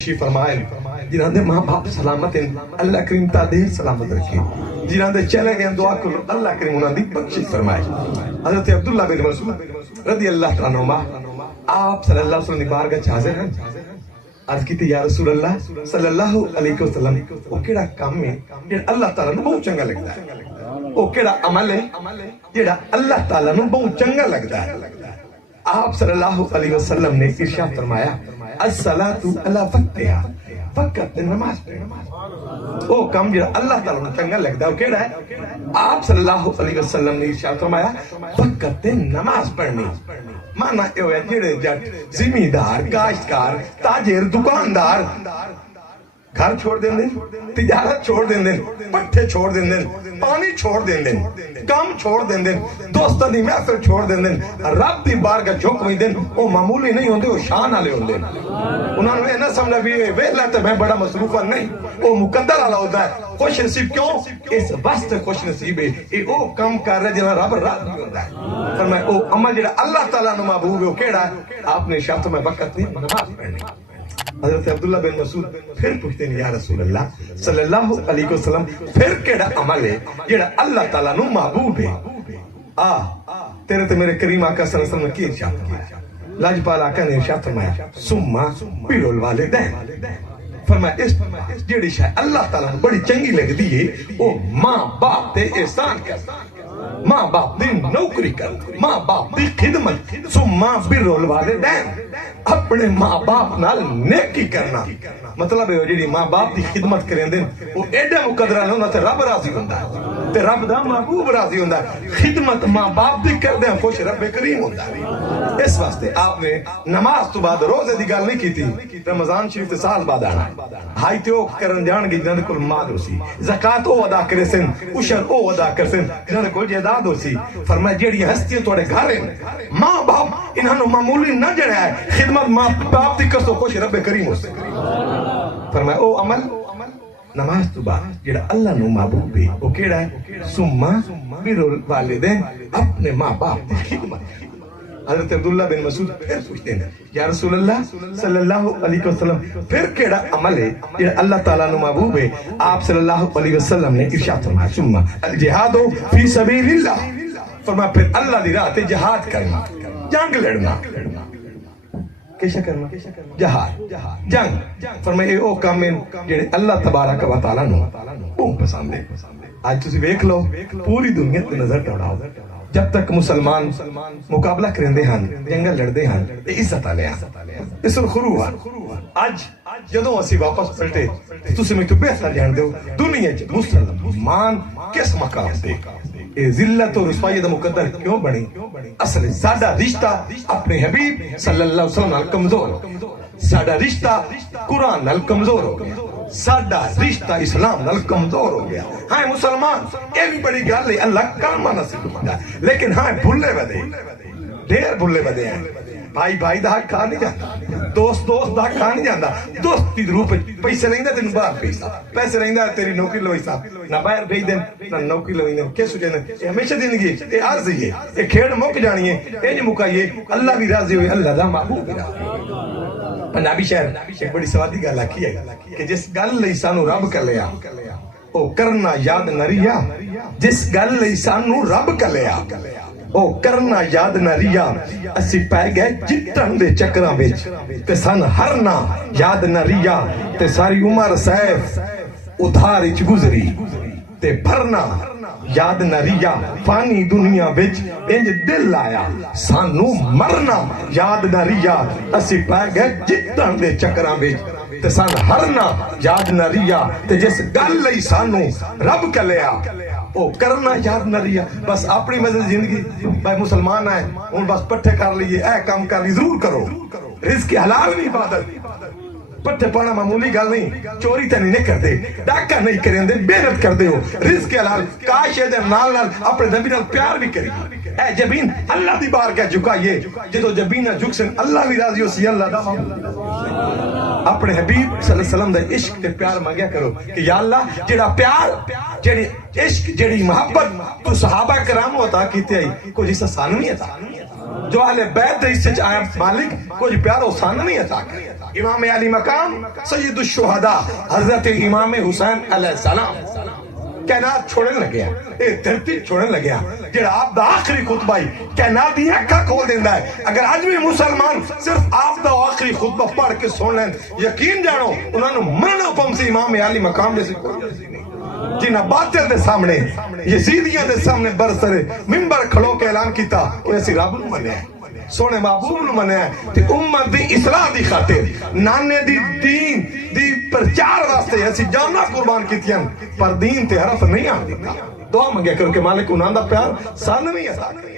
فرمائے جنہاں دے ماں باپ سلامت ہیں اللہ کریم تعالی سلامت رکھے، جنہاں دے چلے گئے دعا کرو اللہ کریم انہاں دی بخشش فرمائے۔ حضرت عبداللہ بن مسعود رضی اللہ عنہ آپ صلی اللہ علیہ وسلم دی بارگاہ وچ حاضر ہیں، عرض کیتی یا رسول اللہ صلی اللہ علیہ وسلم او کیڑا کام ہے جڑا اللہ تعالی نوں بہت چنگا لگدا ہے، او کیڑا عمل ہے جڑا اللہ تعالی نوں بہت چنگا لگدا ہے۔ آپ صلی اللہ علیہ وسلم نے ارشاد فرمایا الصلاۃ علی وقتہا، وقت نماز پڑھنا او کم جڑا اللہ تعالی نوں چنگا لگدا ہے، کیڑا ہے؟ آپ صلی اللہ علیہ وسلم نے ارشاد فرمایا وقت نماز پڑھنی۔ مانا اے ہویا جڑے جٹ زمیندار، کاشتکار، تاجر، دکاندار گھر چھوڑ دیں دیں، تجارت چھوڑ دیں دیں، پٹھے چھوڑ دیں دیں، پانی چھوڑ دیں دیں، کام چھوڑ دیں دیں، دوستان دی محفل چھوڑ دیں دیں، رب دی بارگاہ جھک وہیں دیں، وہ معمولی نہیں ہوندے، وہ شان والے ہوندے۔ انہوں نے نہ سمجھا بھی ویلا تے میں بڑا مصروفہ نہیں، وہ مقدر والا ہوتا ہے۔ خوش نصیب کیوں؟ اس واسطے خوش نصیب ہے اے او کام کر رہے جنہاں رب راضی ہوندا ہے۔ فرمایا او عمل جڑا اللہ تعالیٰ نوں محبوب ہے وہ کیڑا ہے؟ آپ نے شرط میں وقت نہیں نماز پڑھنی۔ حضرت عبداللہ بن مسعود پھر پوچھتے ہیں یا رسول اللہ صلی اللہ علیہ وسلم پھر کیڑا عمل ہے جڑا اللہ تعالیٰ نوں محبوب ہے؟ تیرے تے میرے کریم آقا صلی اللہ علیہ وسلم نے کی ارشاد فرمایا، لاجپال آقا نے ارشاد فرمایا ثم بر الوالدین، فرمایا اس جڑی شے اللہ تعالیٰ نوں بڑی چنگی لگدی ہے او ماں باپ تے احسان کرنا، ماں باپ دی نوکری کرنا، ماں باپ دی خدمت، ثم بر الوالدین، اپنے ماں باپ نال نیکی کرنا۔ مطلب ہے جڑی ماں باپ دی خدمت کریں دیں وہ ایڈا مقدرہ نہیں ہوتا تے رب راضی ہوندا ہے، تے رب دا محبوب راضی ہوندا ہے۔ خدمت ماں باپ دی کر دیں خوش رب کریم ہوندا ہے۔ اس واسطے آپ نے نماز تو بعد روزے دی گل نہیں کیتی، رمضان شریف تے سال بعد آنا ہائی تے او کرن جان گے جنہاں دے کول مال ہوسی، زکات او ادا کرے سن، عشر او ادا کر سن جنہاں دے کول جائیداد ہوسی۔ فرمایا جیڑی ہستیاں تواڈے گھر ہیں ماں باپ انہاں نوں معمولی نہ جڑیا ہے، خدمت ماں باپ دی کرو خوش رب کریم ہوسی۔ فرمایا او عمل نماز تو بعد جڑا اللہ نوں محبوب ہے وہ کیڑا ہے؟ ثم بر الوالدین، اپنے ماں باپ دی خدمت۔ حضرت عبداللہ بن مسعود پھر پوچھتے ہیں یا رسول اللہ صلی اللہ علیہ وسلم پھر کیڑا عمل ہے جڑا اللہ تعالیٰ نوں محبوب ہے؟ آپ صلی اللہ علیہ وسلم نے ارشاد فرمایا ثم الجہاد فی سبیل اللہ، فرمایا پھر اللہ دی راہ تے جہاد کرنا، جنگ لڑنا۔ کیسا کرنا؟ جہاد، جنگ۔ فرمائے او کام ہیں جڑے اللہ تبارک و تعالیٰ نوں بہت پسند ہے۔ آج تسی ویکھ لو پوری دنیا تے نظر ٹوڑاؤ، جب تک مسلمان مقابلہ کرندے ہن، جنگل لڑدے ہن، عزت والے ہن، اس خرو ہن۔ اج جدوں اسی واپس پلٹے تسی میں تو بہتر جان دیو دنیا وچ مسلمان کس مقام تے اے ذلت و رسوائی دا مقدر کیوں بنی؟ اصل ساڈا رشتہ اپنے حبیب صلی اللہ علیہ وسلم نال کمزور ہو گیا، ساڈا رشتہ قرآن نال کمزور ہو گیا، ساڈا رشتہ اسلام نال کمزور ہو گیا۔ ہاں مسلمان یہ بھی بڑی گل ہے اللہ کلمہ نصیب کرتا ہے، لیکن ہاں بھولے ودے، ڈھیر بھولے ودے ہیں۔ بھائی بھائی دا حق کھا نہیں جاتا، دوست دوست دا حق کھا نہیں جاتا۔ دوستی دے روپ پیسے نہیں دا تینوں باہر بھیجتا، پیسے نہیں دا تیری نوکری لوئی صاحب نہ باہر بھیج دیں نہ نوکری لوئی دیں۔ کیا سوچیں یہ ہمیشہ زندگی یہ عارضی ہے، یہ کھیڑ مک جانی ہے، یہ نہیں مکائیے اللہ بھی راضی ہوئے اللہ دا محبوب بھی راضی۔ پنجابی شہر ایک بڑی سوادی گل آکھی ہے کہ جس گل لئی سانو رب کلیا او کرنا یاد نہ ریا، جس گل لئی سانو رب کلیا او کرنا یاد نہ ریا، اسی پہ گئے جتن دے چکراں وچ تے سن ہرنا یاد نہ ریا، تے ساری عمر سیف ادھار وچ گزری تے بھرنا یاد نہ ریا، فانی دنیا وچ انج دل آیا سانو مرنا یاد نہ ریا، اسی پہ گئے جتن دے چکراں وچ تے سن ہرنا یاد نہ ریا، تے جس گل لئی سانو رب کلیا او کرنا یاد نہ ریا۔ بس اپنی مزے زندگی بھائی مسلمان آئے ان بس پٹھے کر لیے، اے کام کر لی ضرور کرو، رزق حلال بھی عبادت، پٹھے پانا معمولی گل نہیں، چوری تے نہیں کرتے، ڈاکہ نہیں کریں دے، محنت کر دے ہو، رزق حلال کاش دے نال نال اپنے نبی نال پیار بھی کری۔ اے جبین اللہ دی بارگاہ جھکائیے، جدو جبین نہ جھک سن اللہ بھی راضی ہو سی، اللہ دا اپنے حبیب صلی اللہ علیہ وسلم دا عشق تے پیار مانگیا کرو کہ یا اللہ جڑا پیار، جڑی عشق، جڑی محبت تو صحابہ کرام عطا کیتے آئی کوئی جیسا سانوی عطا، جو اہل بیت دے حصے آیا مالک کچھ پیار وہ سانوی عطا کرے، امام علی مقام سید الشہداء حضرت امام حسین علیہ السلام کائنات چھوڑن لگیا اے دھرتی چھوڑن لگیا جڑا آپ دا آخری خطبہ ہی کائنات دی اکھا کھول دیندہ ہے. اگر آج بھی مسلمان صرف آپ دا آخری خطبہ پڑھ کے سن لیں یقین جانو انہوں نے مرنا پم سے امام علی مقام جیسے کوئی عرضی نہیں جنہ باطل دے سامنے یزیدیاں دے سامنے برسرے ممبر کھڑو کے اعلان کیتا وہ ایسی رب نو منیا سونے محبوب نو منیا تے امت دی اصلاح دی خاطر نانے دی دین دی پرچار واسطے ایسی جانا قربان کیتیاں پر دین تے حرف نہیں آن دیتا. دعا منگیا کرو کہ مالک انہاں دا پیار سانوی عطا کرے.